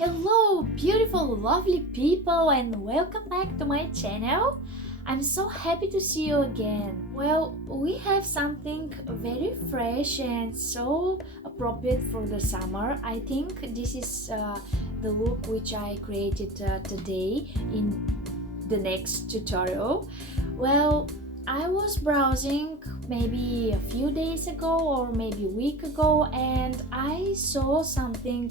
Hello, beautiful, lovely people, and welcome back to my channel. I'm so happy to see you again. Well, we have something very fresh and so appropriate for the summer. I think this is the look which I created today in the next tutorial. Well, I was browsing maybe a few days ago or maybe a week ago, and I saw something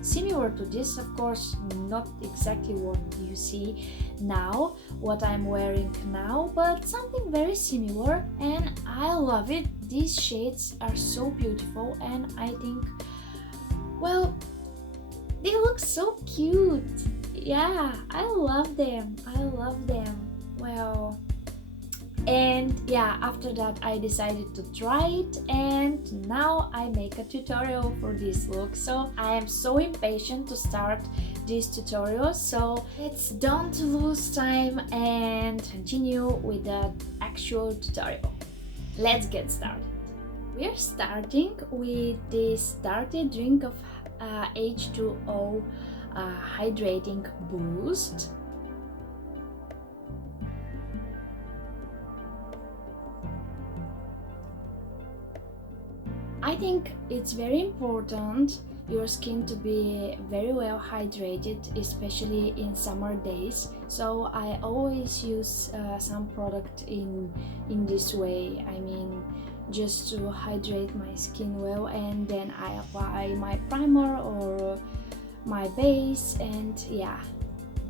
similar to this. Of course, not exactly what you see now, what I'm wearing now, but something very similar, and I love it. These shades are so beautiful, and I think, well, they look so cute. Yeah, I love them. Well, and yeah, after that I decided to try it, and now I make a tutorial for this look. So I am so impatient to start this tutorial, so let's don't lose time and continue with the actual tutorial. Let's get started. We're starting with this Tarte drink of H2O Hydrating Boost. I think it's very important your skin to be very well hydrated, especially in summer days. So I always use some product in this way. I mean, just to hydrate my skin well, and then I apply my primer or my base, and yeah,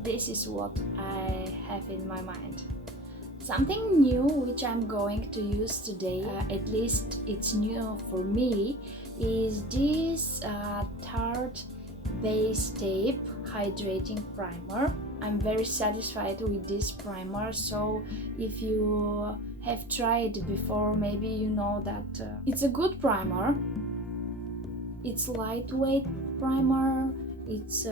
this is what I have in my mind. Something new which I'm going to use today, at least it's new for me, is this Tarte Base Tape Hydrating Primer. I'm very satisfied with this primer, so if you have tried before, maybe you know that it's a good primer. It's lightweight primer, it's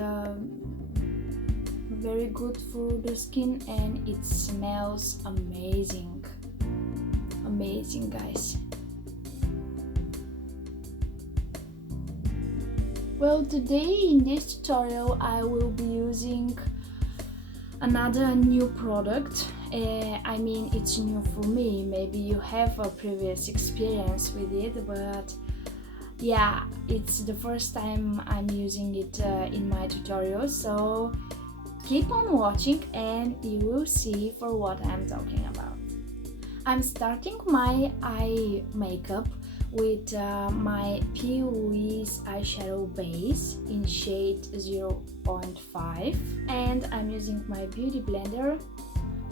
very good for the skin, and it smells amazing, guys. Well, today in this tutorial I will be using another new product. I mean, it's new for me. Maybe you have a previous experience with it, but yeah, it's the first time I'm using it in my tutorial, so keep on watching and you will see for what I'm talking about. I'm starting my eye makeup with my P.louise eyeshadow base in shade 0.5, and I'm using my beauty blender.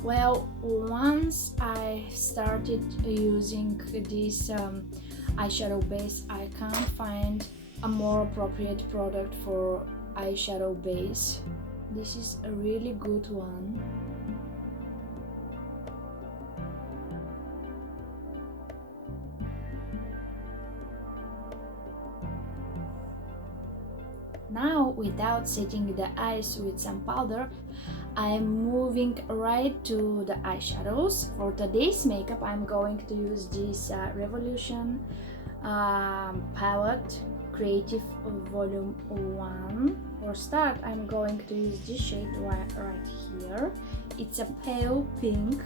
Well, once I started using this eyeshadow base, I can't find a more appropriate product for eyeshadow base. This is a really good one. Now, without setting the eyes with some powder, I'm moving right to the eyeshadows. For today's makeup, I'm going to use this Ravolution palette Creative Volume 1. For start, I'm going to use this shade right here. It's a pale pink.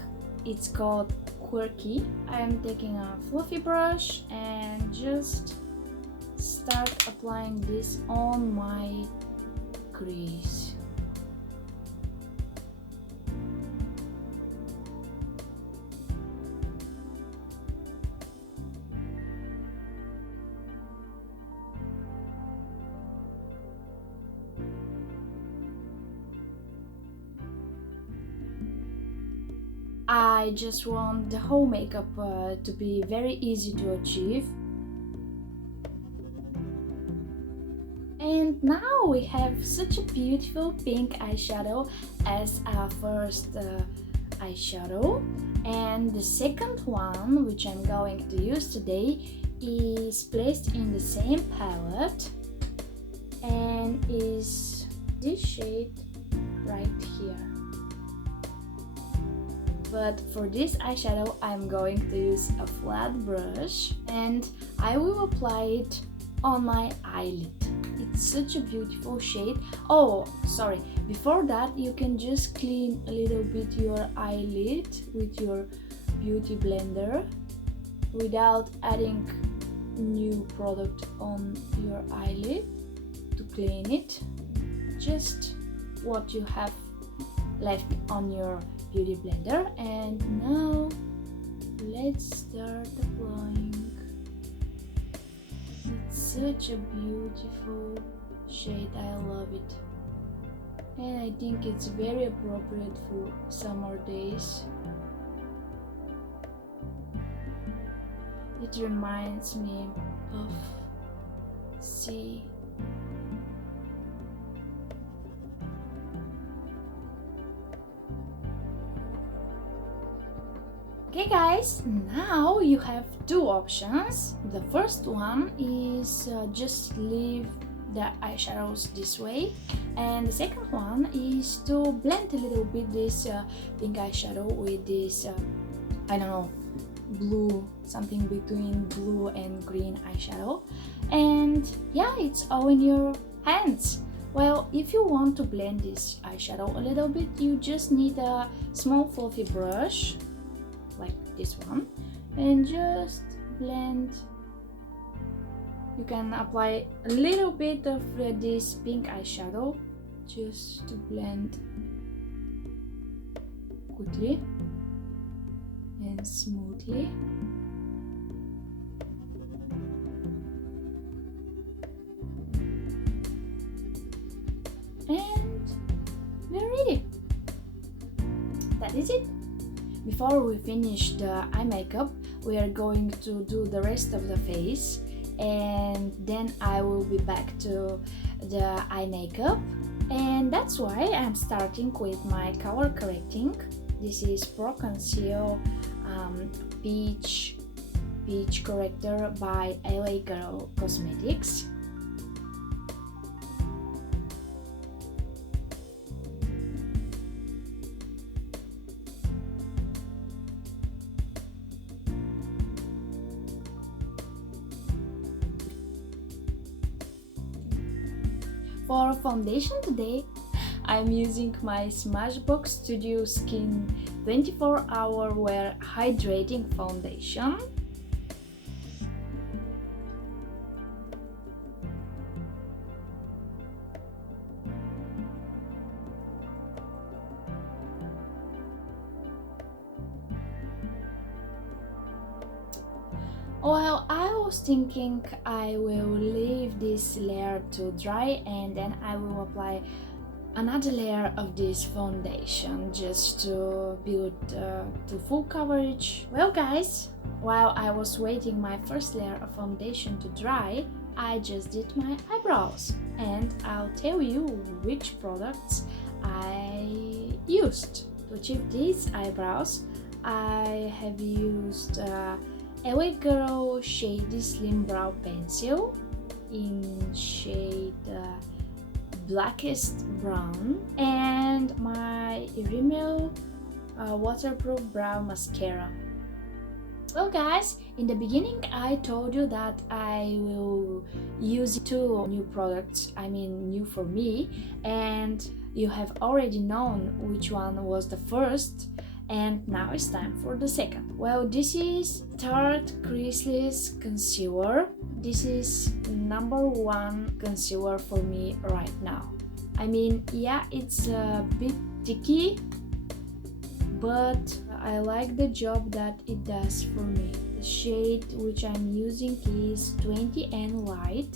It's called Quirky. I'm taking a fluffy brush and just start applying this on my crease. I just want the whole makeup to be very easy to achieve. And now we have such a beautiful pink eyeshadow as our first eyeshadow. And the second one, which I'm going to use today, is placed in the same palette and is this shade right here. But for this eyeshadow, I'm going to use a flat brush and I will apply it on my eyelid. It's such a beautiful shade. Oh, sorry, before that you can just clean a little bit your eyelid with your beauty blender without adding new product on your eyelid to clean it. Just what you have left on your beauty blender. And now let's start applying. It's such a beautiful shade, I love it, and I think it's very appropriate for summer days. It reminds me of sea. Okay guys, now you have two options. The first one is just leave the eyeshadows this way, and the second one is to blend a little bit this pink eyeshadow with this I don't know, blue, something between blue and green eyeshadow. And yeah, it's all in your hands. Well, if you want to blend this eyeshadow a little bit, you just need a small fluffy brush like this one and just blend. You can apply a little bit of this pink eyeshadow just to blend quickly and smoothly. And we're ready. That is it. Before we finish the eye makeup, we are going to do the rest of the face, and then I will be back to the eye makeup. And that's why I'm starting with my color correcting. This is Pro Conceal Peach Corrector by LA Girl Cosmetics. For foundation today, I'm using my SmashBox Studio Skin 24-hour Wear Hydrating Foundation. Well, I was thinking I will leave this layer to dry and then I will apply another layer of this foundation just to build to full coverage. Well guys, while I was waiting my first layer of foundation to dry, I just did my eyebrows, and I'll tell you which products I used. To achieve these eyebrows, I have used LA Girl Shady Slim Brow Pencil in shade Blackest Brown, and my Rimmel Waterproof Brow Mascara. Well guys, in the beginning I told you that I will use two new products, I mean new for me, and you have already known which one was the first, and now it's time for the second. Well, this is Tarte Creaseless Concealer. This is #1 concealer for me right now. I mean, yeah, it's a bit sticky, but I like the job that it does for me. The shade which I'm using is 20N Light.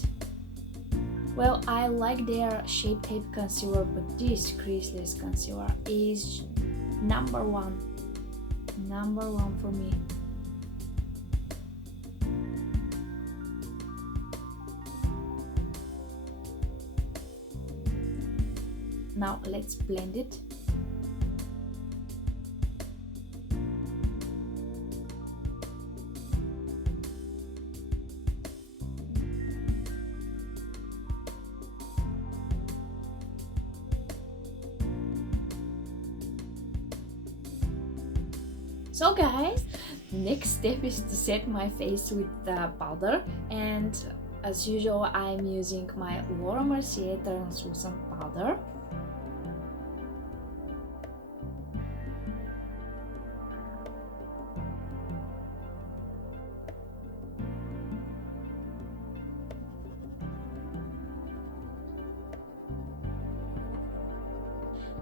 Well, I like their Shape Tape concealer, but this Creaseless concealer is number one for me. Now let's blend it. So guys, next step is to set my face with the powder, and as usual, I'm using my Mercier Translusent powder.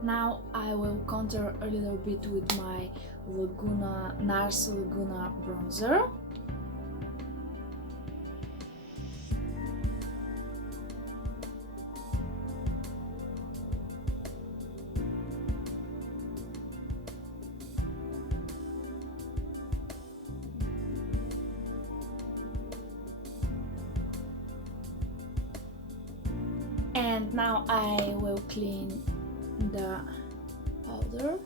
Now I will contour a little bit with my Laguna NARS Laguna bronzer. And now I will clean the powder,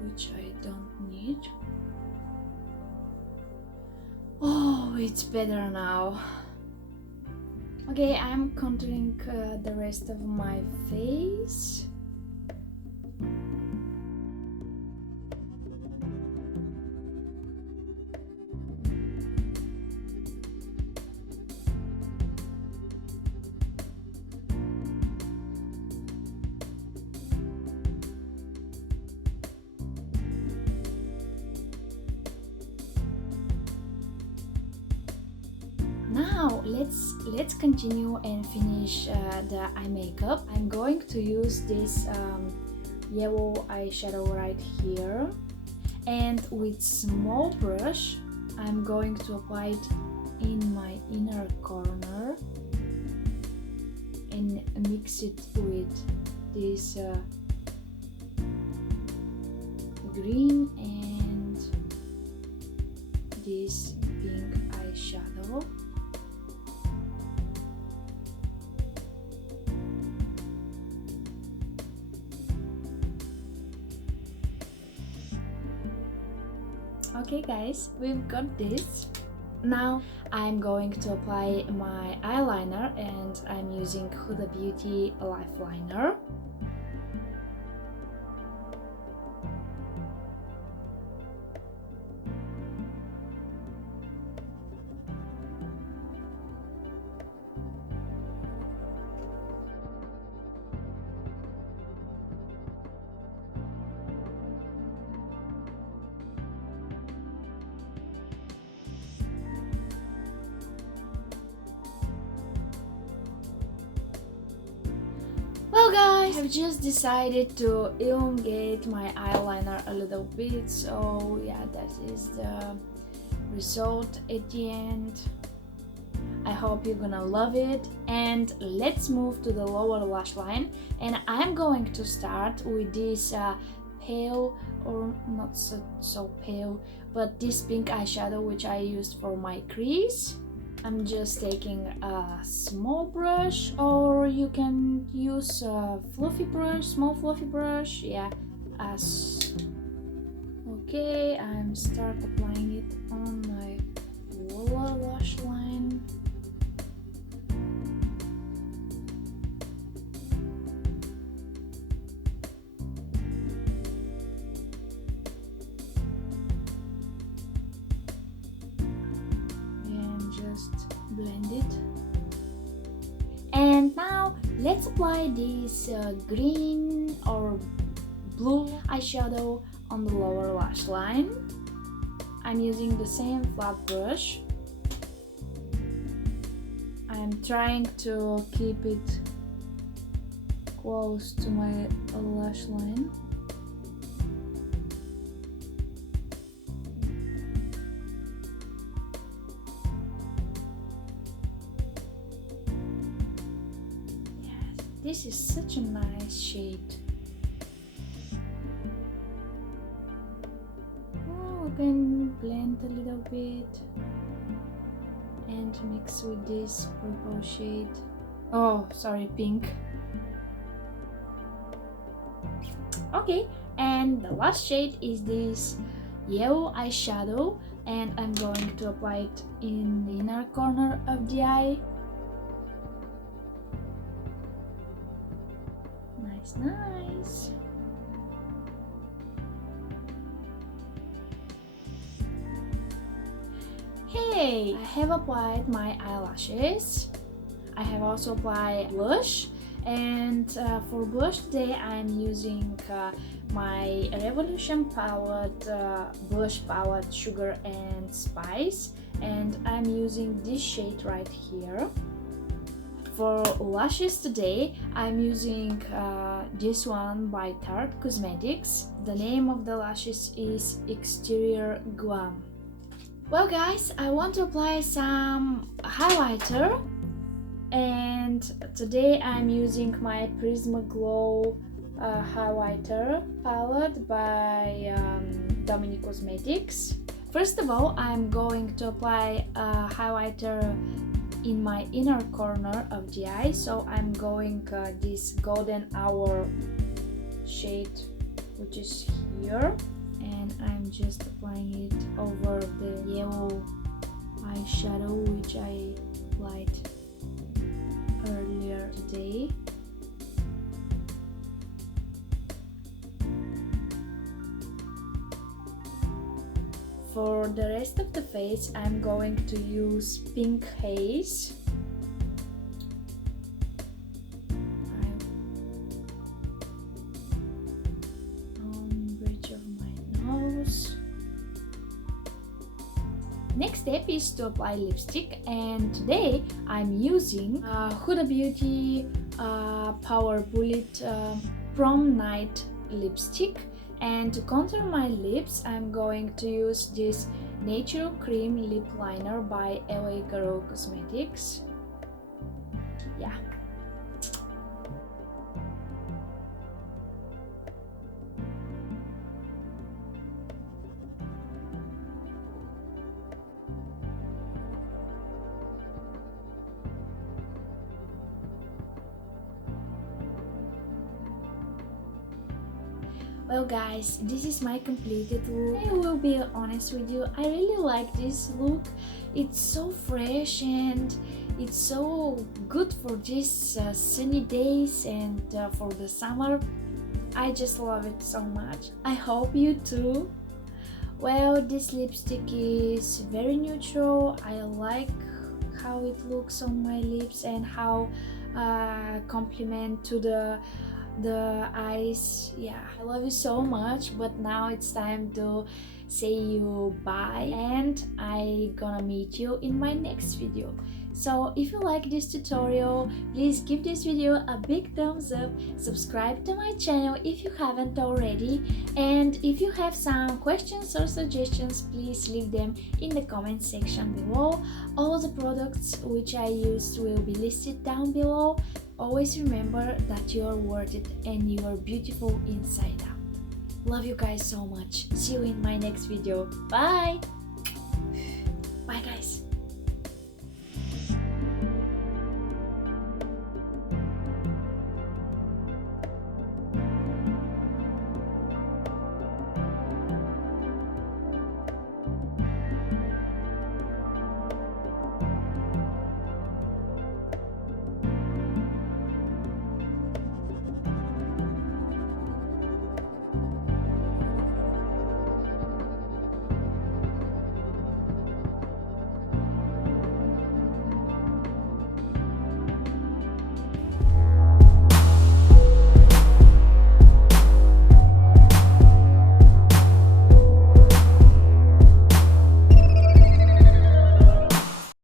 which I don't need. Oh, it's better now. Okay, I'm contouring the rest of my face. Now let's continue and finish the eye makeup. I'm going to use this yellow eyeshadow right here, and with small brush I'm going to apply it in my inner corner and mix it with this green and this pink eyeshadow. Okay guys, we've got this. Now I'm going to apply my eyeliner, and I'm using Huda Beauty Life Liner. Well guys, I've just decided to elongate my eyeliner a little bit, so yeah, that is the result at the end. I hope you're gonna love it, and let's move to the lower lash line, and I'm going to start with this pale, or not so pale, but this pink eyeshadow which I used for my crease. I'm just taking a small brush, or you can use a fluffy brush, small fluffy brush, yeah. Okay, I'm start applying it on my lower lash line. Blend it, and now let's apply this green or blue eyeshadow on the lower lash line. I'm using the same flat brush. I'm trying to keep it close to my lash line. This is such a nice shade. Oh, I can blend a little bit and mix with this purple shade. Oh, sorry, pink. Okay, and the last shade is this yellow eyeshadow, and I'm going to apply it in the inner corner of the eye. Nice. Hey, Okay, I have applied my eyelashes. I have also applied blush, and for blush today I'm using my Ravolution palette, blush palette Sugar and Spice, and I'm using this shade right here. For lashes today I'm using this one by Tarte Cosmetics. The name of the lashes is Exterior Glam. Well guys, I want to apply some highlighter, and today I'm using my Prisma Glow highlighter palette by Tarte Cosmetics. First of all, I'm going to apply a highlighter in my inner corner of the eye, so I'm going this golden hour shade, which is here, and I'm just applying it over the yellow eyeshadow which I applied earlier today. For the rest of the face, I'm going to use Pink Haze. On bridge of my nose. Next step is to apply lipstick, and today I'm using Huda Beauty Power Bullet Prom Night lipstick. And to contour my lips, I'm going to use this Natural Cream Lip Liner by LA Girl Cosmetics. Yeah. Well guys, this is my completed look. I will be honest with you, I really like this look. It's so fresh and it's so good for these sunny days and for the summer. I just love it so much. I hope you too. Well, this lipstick is very neutral. I like how it looks on my lips and how complement to the eyes. Yeah, I love you so much, but now it's time to say you bye, and I gonna meet you in my next video. So if you like this tutorial, please give this video a big thumbs up, subscribe to my channel if you haven't already, and if you have some questions or suggestions, please leave them in the comment section below. All the products which I used will be listed down below. Always remember that you are worth it and you are beautiful inside out. Love you guys so much. See you in my next video. Bye! Bye guys!